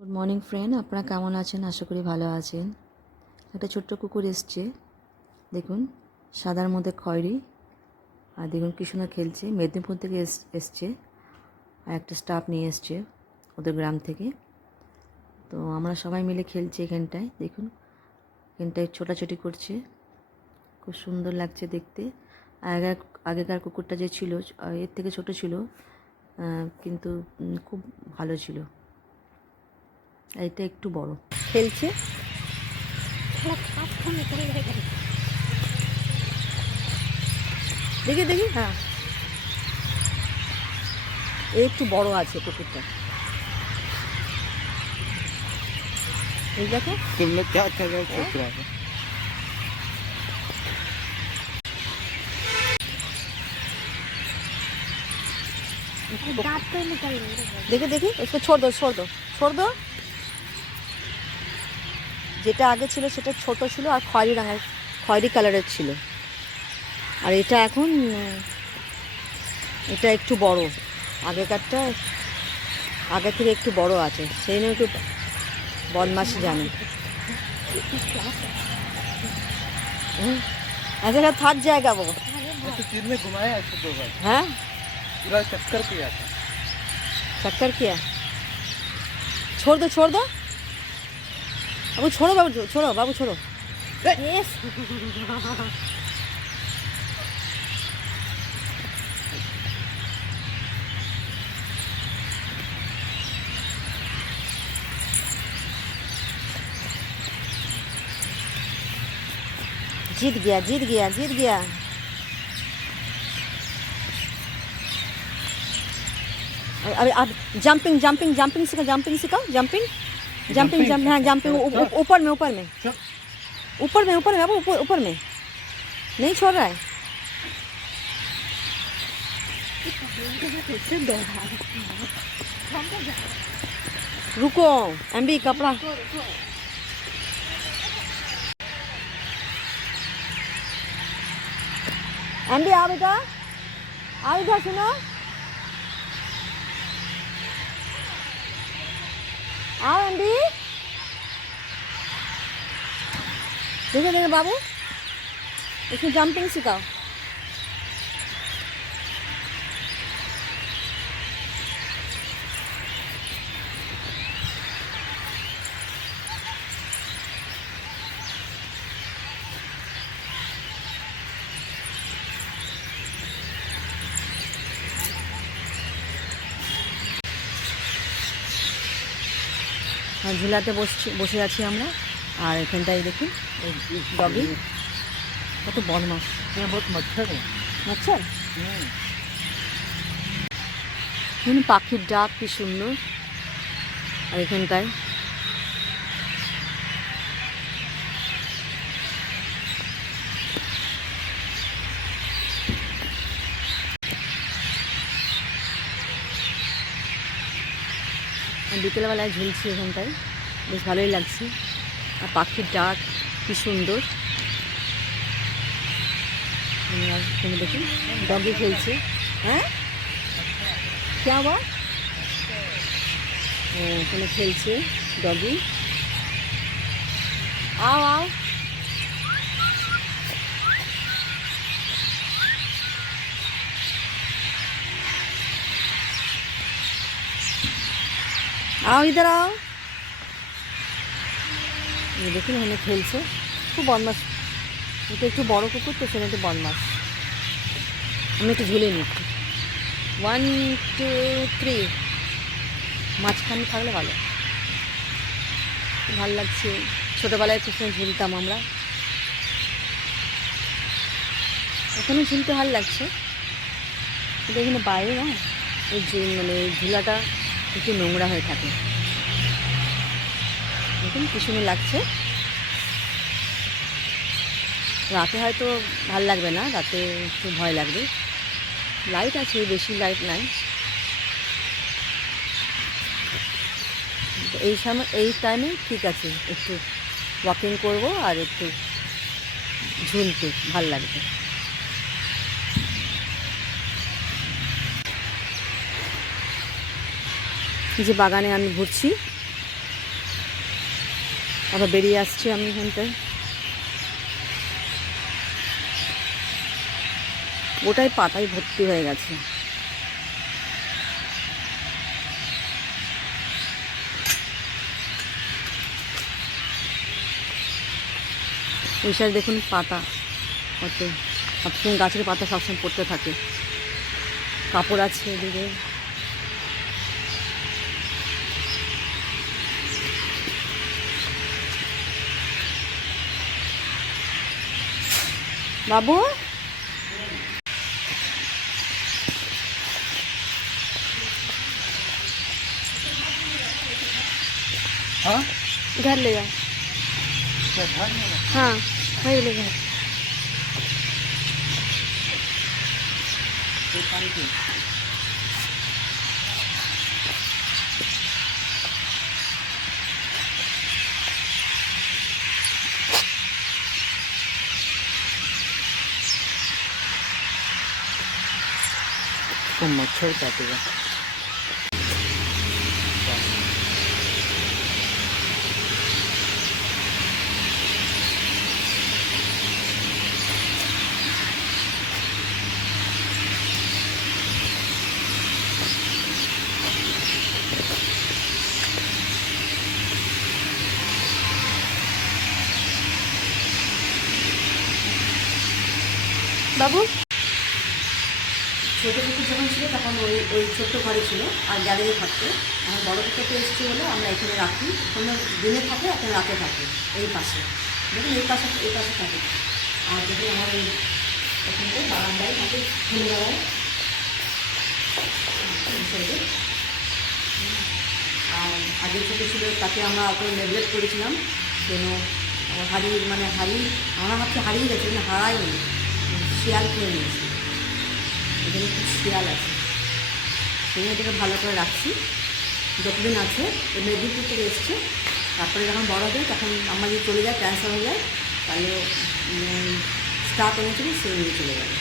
Good morning friend, আপনারা কেমন আছেন? আশা করি ভালো আছেন। একটা ছোট্ট কুকুর এসছে, দেখুন, সাদার মধ্যে খয়েরি। আর দেখুন কি সুন্দর খেলছে। মেদিনীপুর থেকে এসছে, আর একটা স্টাফ নিয়ে এসছে ওদের গ্রাম থেকে। তো আমরা সবাই মিলে খেলছি এখানটায়। দেখুন, এখানটায় ছোটাছুটি করছে, খুব সুন্দর লাগছে দেখতে। আগেকার কুকুরটা যে ছিল এর থেকে ছোট ছিল, কিন্তু খুব ভালো ছিল। এটা একটু বড়, খেলছে। দেখি দেখি, হ্যাঁ, একটু বড় আছে কুকুরটা, এই দেখো। तुम लोग क्या कर रहे हो? सोच रहा है दांत तो निकल रहे দেখে দেখি, उसको छोड़ दो छोड़ दो छोड़ दो। যেটা আগে ছিল সেটা ছোট ছিল আর খয়েরি কালারের ছিল, আর এটা এখন এটা একটু বড়। আগেকারটা আগে থেকে একটু বড় আছে, সেই জন্য একটু বদমাশি জানে। ऐसा का थक जाएगा वो। तो तीर में घुमाया ऐसे 2 बार, हाँ, पूरा चक्कर किया था। चक्कर किया। छोड़ दो छोड़ दो, बाबू छोड़ो, बाबू छोड़ो, बाबू छोड़ो। यस जीत गया जीत गया जीत गया। अरे अब जंपिंग जंपिंग जंपिंग सिखाओ, जंपिंग सिखाओ, जंपिंग जंपिंग जंप, हाँ जंपिंग, ऊपर में ऊपर में ऊपर में ऊपर में बाबू, ऊपर ऊपर में नहीं छोड़ रहा है। रुको एमबी, कपड़ा। एमबी आओ बेटा, आओ इधर, सुनो, आओ एमबी। देखो देखो बाबू, इसमें जंपिंग सिखाओ। ঝুলাতে বসে আছি আমরা। আর এখানটায় দেখুন ডগি, কত বদমাস। इसमें बहुत मच्छर है। মচ্ছর, দেখুন পাখির ডাক কি সুন্দর। আর এখানটায় বিকেলবেলায় ঝুলছি, এখানটায় বেশ ভালোই লাগছে। আর পাখির ডাক কি সুন্দর। এখানে দেখুন ডগি খেলছে। হ্যাঁ, क्या हुआ? এখানে খেলছে ডগি। आओ आओ, आओ इधर आओ। ये দেখুন এখানে খেলছে, খুব বদমাস। এটা একটু বড় কুকুর তো, সেটা একটু বদমাস। আমি একটু ঝুলে নিই, 1 2 3, মাঝখানে থাকলে ভালো, ভালো লাগছে। ছোটোবেলায় খুব সময় ঝুলতাম আমরা, এখানে ঝুলতে ভালো লাগছে। কিন্তু এখানে বাইরে না, এই মানে ঝুলাটা একটু নোংরা হয়ে থাকে। দেখুন কি সুন্দর লাগছে। রাতে হয়তো ভাল লাগবে না, রাতে একটু ভয় লাগবে। লাইট আছে, বেশি লাইট নাই। এই টাইমে ঠিক আছে, একটু ওয়াকিং করব আর একটু ঝুলতে ভাল লাগবে। যে বাগানে আমি ঘুরছি, আবার বেরিয়ে আসছি আমি এখানটায়। ওটাই পাতায় ভর্তি হয়ে গেছে। ওই সাইড দেখুন পাতা কত, সবসময় গাছের পাতা সবসময় পড়তে থাকে। কাপড় আছে এদিকে। বাবু हाँ घर ले जाओ। क्या घर में ना? हाँ वही ले जाओ। कोई पानी की तो मच्छर काटेगा। बाबू ছোটো কুকুর যখন ছিল তখন ওই ওই ছোট্ট ঘরে ছিল আর গ্যালারি থাকতো। আমার বড় কুকুরটা এসেছে বলে আমরা এখানে রাখি, কোনো দিনে থাকে এখন রাতে থাকে এই পাশে। দেখুন এই পাশে থাকে। আর দেখুন আমার ওই এখানটায় বারান্দায় থাকে, ফুল বাগান এই সাইডে। আর আগে ছোটো ছিল তাকে আমরা অত নেগলেক্ট করেছিলাম, কেন আমরা ভাবছি হারিয়ে গেছে, কিন্তু হারায়নি, শিয়াল খেয়ে নিয়েছি। এখানে খুব শিয়াল আছে, সেই এটাকে ভালো করে রাখছি যতদিন আছে। এই মেদিনীপুর থেকে এসছে, তারপরে যখন বড় হবে তখন আমরা যদি চলে যায়, ট্রান্সফার হয়ে যায়, তাহলে স্টাফ এনেছিল সে নিয়ে চলে যাবে।